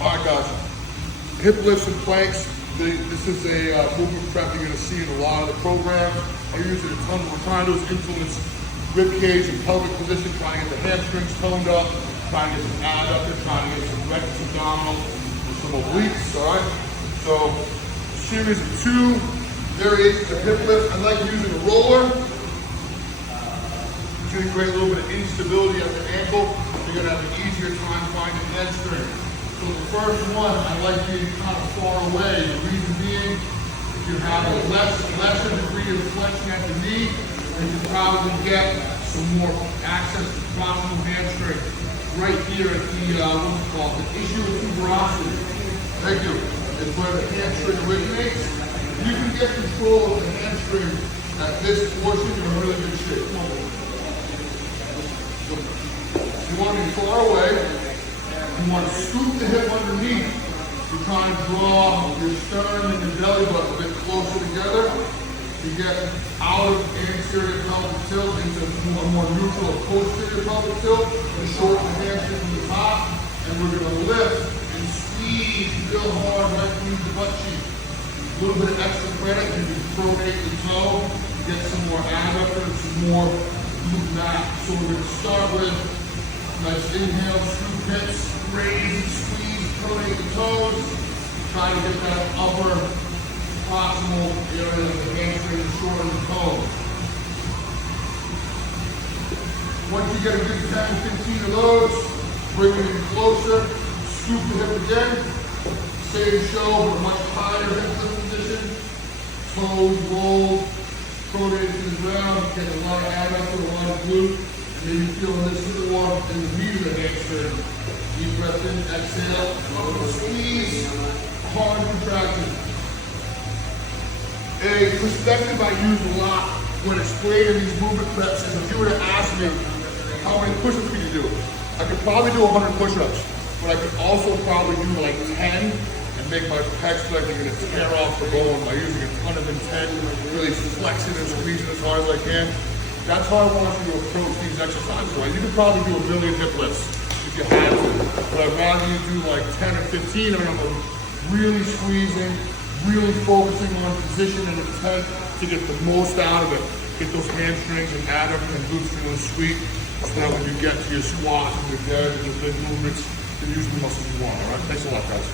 All right, guys. Hip lifts and planks. This is a movement prep you're going to see in a lot of the programs. I use it a ton. We're trying to influence rib cage and pelvic position, trying to get the hamstrings toned up, trying to get some adductor, trying to get some rectus abdominal, and some obliques. All right. So, a series of 2 variations of hip lift. I like using a roller. It's going to create a little bit of instability at the ankle. You're going to have an easier time finding head strength. So the first one, I like being kind of far away. The reason being, if you have a lesser degree of flexion at the knee, then you probably get some more access to proximal hamstring right here at the, what's it called, the issue of tuberosity. Thank you. It's where the hamstring originates. If you can get control of the hamstring at this portion, you're in really good shape. You want to be far away. You want to scoop the hip underneath. You're trying to draw your sternum and your belly button a bit closer together to get out of anterior pelvic tilt into a more neutral posterior pelvic tilt and shorten the hamstring from the top. And we're going to lift and squeeze real hard right through the butt cheek. A little bit of extra credit, you can pronate the toe, get some more adductor and some more glute mat. So we're going to start with nice inhale, scoop hips, raise and squeeze, pronate the toes. Try to get that upper proximal area of the hamstring and shorten the toes. Once you get a good 10, 15 of those, bring it in closer, scoop the hip again. Same show, but a much higher hip lift position. Toes rolled, pronate to the ground, get a lot of adductor, a lot of glute. Maybe feeling this more in the meat of the hamstring. Deep breath in, exhale, squeeze, hard contraction. A perspective I use a lot when explaining these movement preps is if you were to ask me how many push-ups can you do, I could probably do 100 push-ups, but I could also probably do like 10 and make my pecs feel like they're going to tear off the bone by using a ton of intent, really flexing and squeezing as hard as I can. That's how I want you to approach these exercises. Right? You could probably do 1 million hip lifts if you had to, but I'd rather you do like 10 or 15 of them, really squeezing, really focusing on position and intent to get the most out of it. Get those hamstrings and adductors and glutes feeling sweet, so that when you get to your squat and your dead and your big movements, you can use the muscles you want. All right, thanks a lot, guys.